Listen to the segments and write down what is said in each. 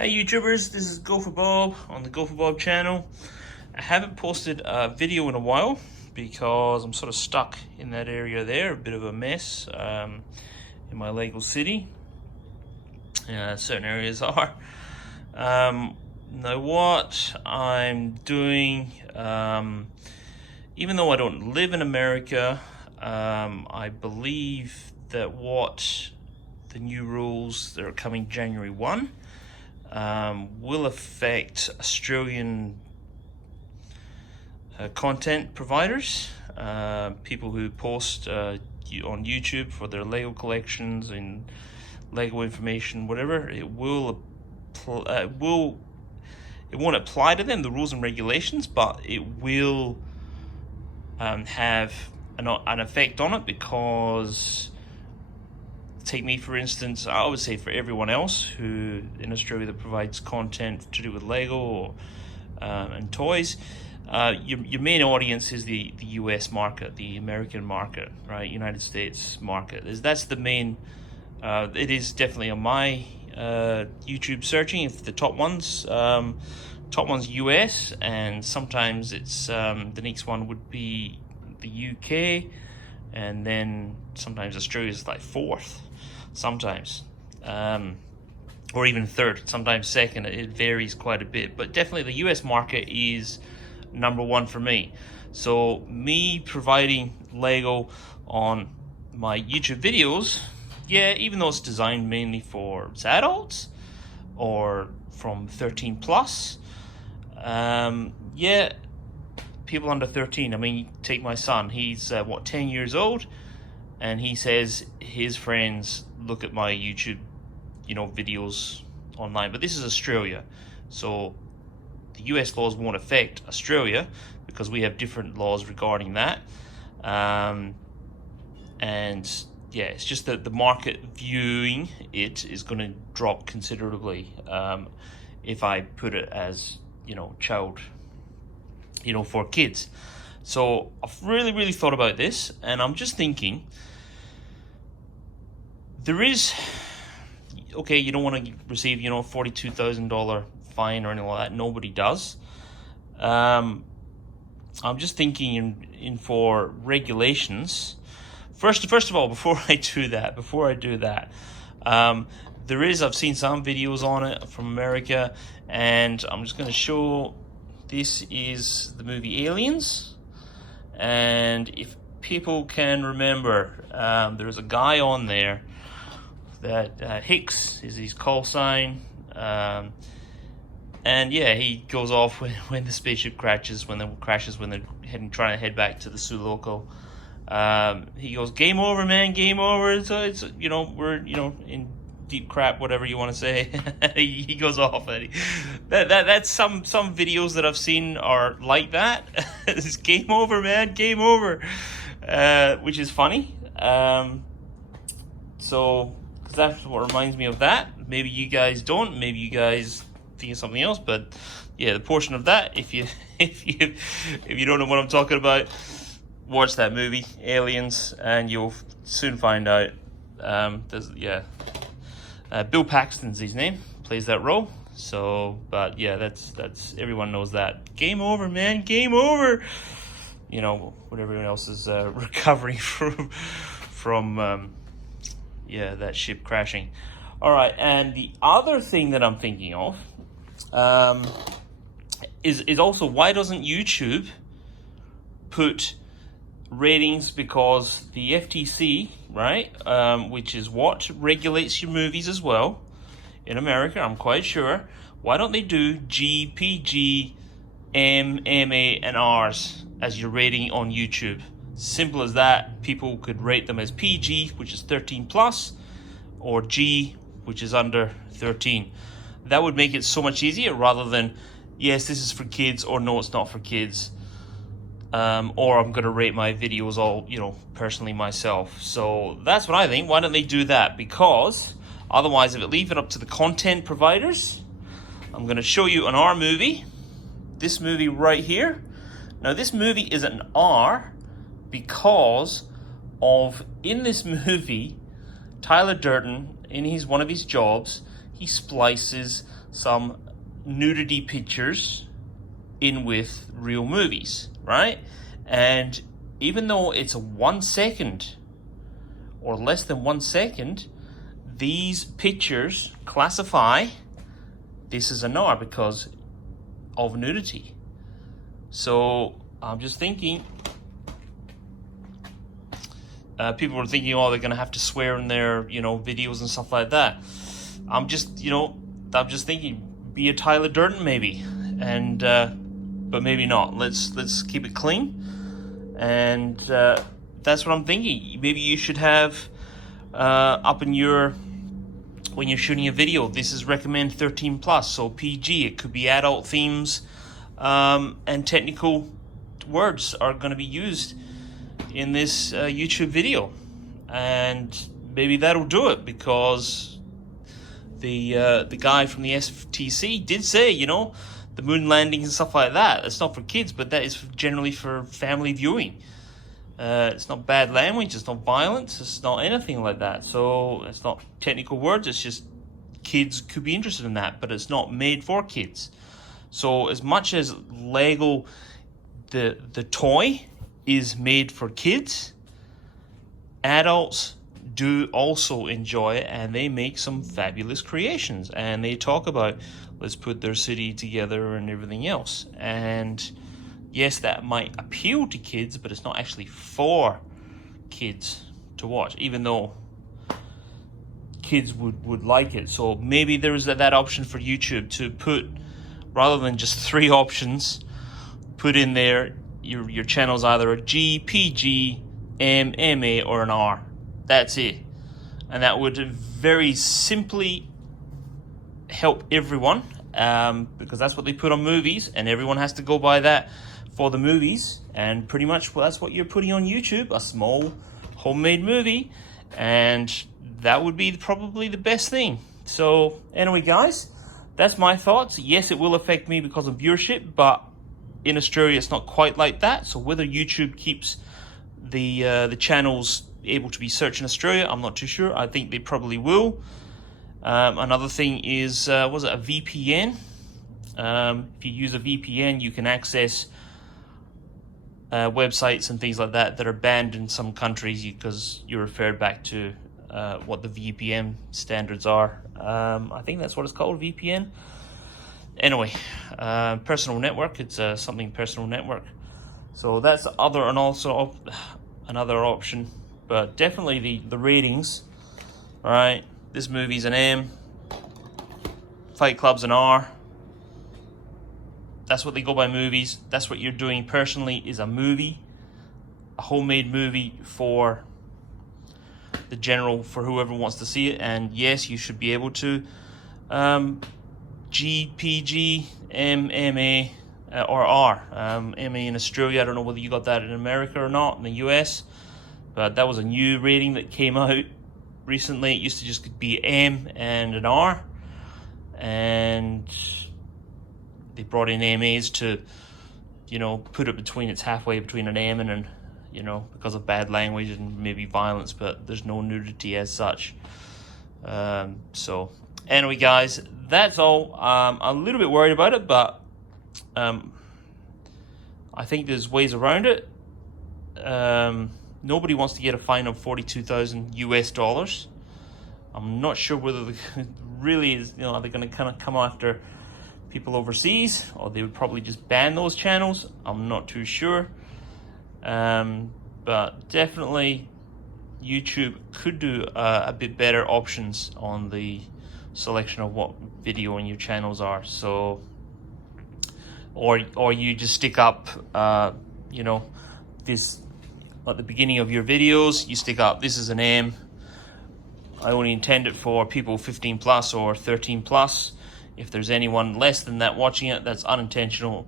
Hey YouTubers, this is Go for Bob on the Go for Bob channel. I haven't posted a video in a while because I'm sort of stuck in that area there, a bit of a mess in my Lego city. Certain areas are. Now what I'm doing, even though I don't live in America, I believe that what the new rules that are coming January 1 will affect Australian content providers, people who post on YouTube for their Lego collections and Lego information, whatever. It won't apply to them, the rules and regulations, but it will have an effect on it, because take me for instance, I would say for everyone else who in Australia that provides content to do with Lego or, and toys, your main audience is the US market, the American market, right? United States market. That's the main, it is definitely on my YouTube searching, if the top one's US, and sometimes it's the next one would be the UK, and then sometimes Australia's like fourth, sometimes, or even third, sometimes second. It varies quite a bit, but definitely the US market is number one for me. So me providing Lego on my YouTube videos, yeah, even though it's designed mainly for adults or from 13 plus, yeah, people under 13. I mean, take my son, he's 10 years old, and he says his friends look at my YouTube, videos online. But this is Australia, so the US laws won't affect Australia because we have different laws regarding that. And yeah, it's just that the market viewing it is going to drop considerably if I put it as, child, for kids. So I've really thought about this, and I'm just thinking, there is, okay, you don't want to receive, $42,000 fine or anything like that. Nobody does. I'm just thinking in for regulations. First of all, before I do that, I've seen some videos on it from America, and I'm just going to show. This is the movie Aliens, and if people can remember, there's a guy on there that Hicks is his call sign, and yeah, he goes off when the spaceship crashes, when they're trying to head back to the Sulaco. He goes, "Game over, man, game over." So it's we're in deep crap, whatever you want to say. He goes off, and that's some videos that I've seen are like that. It's game over, man, game over, which is funny. So that's what reminds me of that. Maybe you guys don't. Maybe you guys think of something else. But yeah, the portion of that, if you don't know what I'm talking about, watch that movie Aliens, and you'll soon find out. Bill Paxton's his name, plays that role. So, but yeah, that's everyone knows that. Game over, man, game over. When everyone else is recovering from that ship crashing. All right, and the other thing that I'm thinking of is also, why doesn't YouTube put ratings? Because the FTC, right, which is what regulates your movies as well in America, I'm quite sure. Why don't they do G, PG, M, MA, and Rs as your rating on YouTube? Simple as that. People could rate them as PG, which is 13 plus, or G, which is under 13. That would make it so much easier, rather than, yes, this is for kids, or no, it's not for kids. Or I'm going to rate my videos all, personally myself. So that's what I think. Why don't they do that? Because otherwise, if it leave it up to the content providers, I'm going to show you an R movie. This movie right here. Now, this movie is an R because of, in this movie, Tyler Durden, in one of his jobs, he splices some nudity pictures in with real movies, right? And even though it's 1 second or less than 1 second, these pictures classify this as an R because of nudity. So I'm just thinking, people are thinking, oh, they're going to have to swear in their, videos and stuff like that. I'm just thinking, be a Tyler Durden maybe, and but maybe not. Let's keep it clean, and that's what I'm thinking. Maybe you should have up in your, when you're shooting a video, this is recommend 13 plus, so PG. It could be adult themes, and technical words are going to be used in this YouTube video, and maybe that'll do it, because the guy from the FTC did say, the moon landings and stuff like that, it's not for kids, but that is generally for family viewing. It's not bad language, it's not violence, it's not anything like that. So it's not technical words, it's just kids could be interested in that, but it's not made for kids. So as much as Lego, the toy, is made for kids, adults do also enjoy it, and they make some fabulous creations, and they talk about, let's put their city together and everything else. And yes, that might appeal to kids, but it's not actually for kids to watch, even though kids would like it. So maybe there is that option for YouTube to put, rather than just 3 options, put in there your channel's either a G, PG, M, MA, or an R. That's it. And that would very simply help everyone, because that's what they put on movies, and everyone has to go by that for the movies. And pretty much, well, that's what you're putting on YouTube, a small homemade movie, and that would be probably the best thing. So anyway, guys, that's my thoughts. Yes, it will affect me because of viewership, but in Australia it's not quite like that. So whether YouTube keeps the channels able to be searched in Australia, I'm not too sure. I think they probably will. Another thing is, was it a VPN? If you use a VPN, you can access websites and things like that are banned in some countries because you're referred back to what the VPN standards are. I think that's what it's called, VPN. Anyway, personal network, it's something personal network. So that's also another option, but definitely the ratings, all right? This movie's an M, Fight Club's an R. That's what they go by movies. That's what you're doing personally, is a movie, a homemade movie for the general, for whoever wants to see it. And yes, you should be able to G, PG, M, MA, or R. MA in Australia, I don't know whether you got that in America or not, in the US, but that was a new rating that came out recently. It used to just be M and an R, and they brought in MAs to, put it between, it's halfway between an M and an, because of bad language and maybe violence, but there's no nudity as such. So anyway, guys, that's all. I'm a little bit worried about it, but I think there's ways around it. Nobody wants to get a fine of $42,000 US. I'm not sure whether really is, are they going to kind of come after people overseas, or they would probably just ban those channels. I'm not too sure. But definitely YouTube could do a bit better options on the selection of what video in your channels are. So, or you just stick up, this at the beginning of your videos, you stick up, this is an M. I only intend it for people 15 plus or 13 plus. If there's anyone less than that watching it, that's unintentional.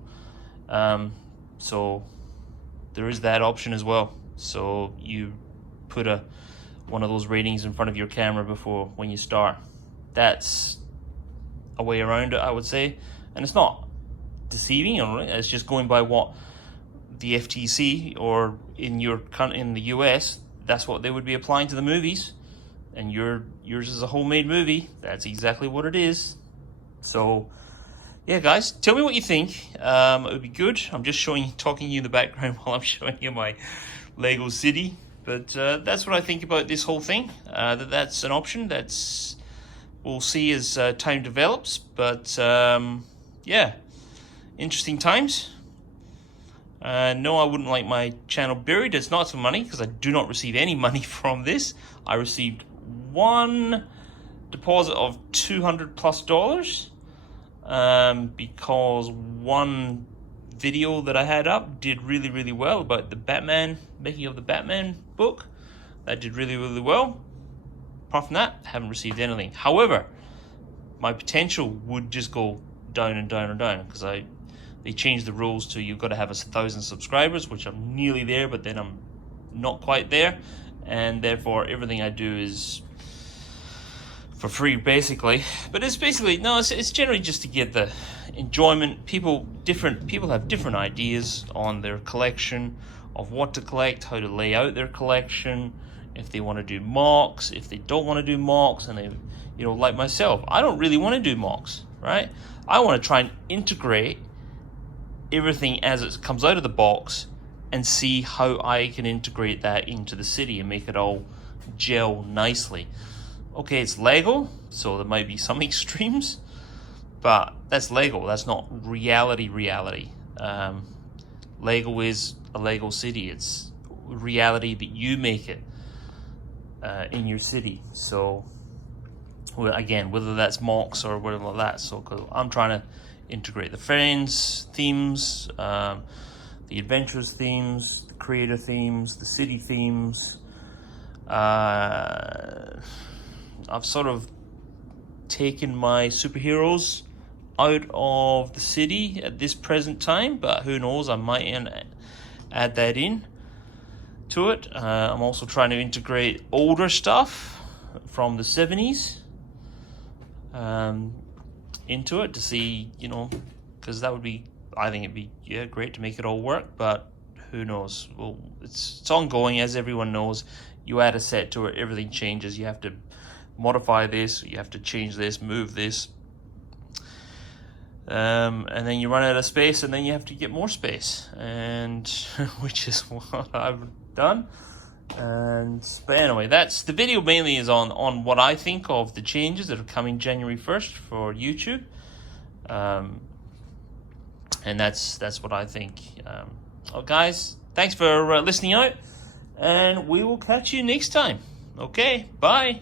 So there is that option as well. So you put one of those ratings in front of your camera when you start. That's a way around it, I would say. And it's not deceiving, it's just going by what the FTC, or in the US, that's what they would be applying to the movies. And yours is a homemade movie. That's exactly what it is. So yeah, guys, tell me what you think. It would be good. I'm just talking you in the background while I'm showing you my Lego city. But that's what I think about this whole thing. That's an option. We'll see as time develops. But yeah, interesting times. No, I wouldn't like my channel buried. It's not for money, because I do not receive any money from this. I received one deposit of $200+ because one video that I had up did really, really well about the Batman, making of the Batman book. That did really, really well. Apart from that, haven't received anything. However, my potential would just go down and down and down, because they changed the rules to you've got to have 1,000 subscribers, which I'm nearly there, but then I'm not quite there, and therefore everything I do is for free, basically. But it's basically, no, it's generally just to get the enjoyment. People have different ideas on their collection, of what to collect, how to lay out their collection, if they want to do mocks, if they don't want to do mocks, and they, you know, like myself, I don't really want to do mocks, right? I want to try and integrate everything as it comes out of the box and see how I can integrate that into the city and make it all gel nicely. Okay, it's Lego, so there might be some extremes, but that's Lego. That's not reality. Lego is a Lego city. It's reality that you make it in your city. So again, whether that's mocks or whatever like that. So 'cause I'm trying to integrate the friends themes, the adventures themes, the creator themes, the city themes. I've sort of taken my superheroes out of the city at this present time, but who knows, I might add that in to it. I'm also trying to integrate older stuff from the 70s into it to see, you know, because that would be, I think it'd be, yeah, great to make it all work, but who knows? Well, it's ongoing, as everyone knows. You add a set to it, everything changes. You have to modify this, you have to change this, move this, and then you run out of space, and then you have to get more space, and which is what I've done. But anyway, that's the video. Mainly is on what I think of the changes that are coming January 1st for YouTube, and that's what I think. Well, guys, thanks for listening out, and we will catch you next time. Okay, bye.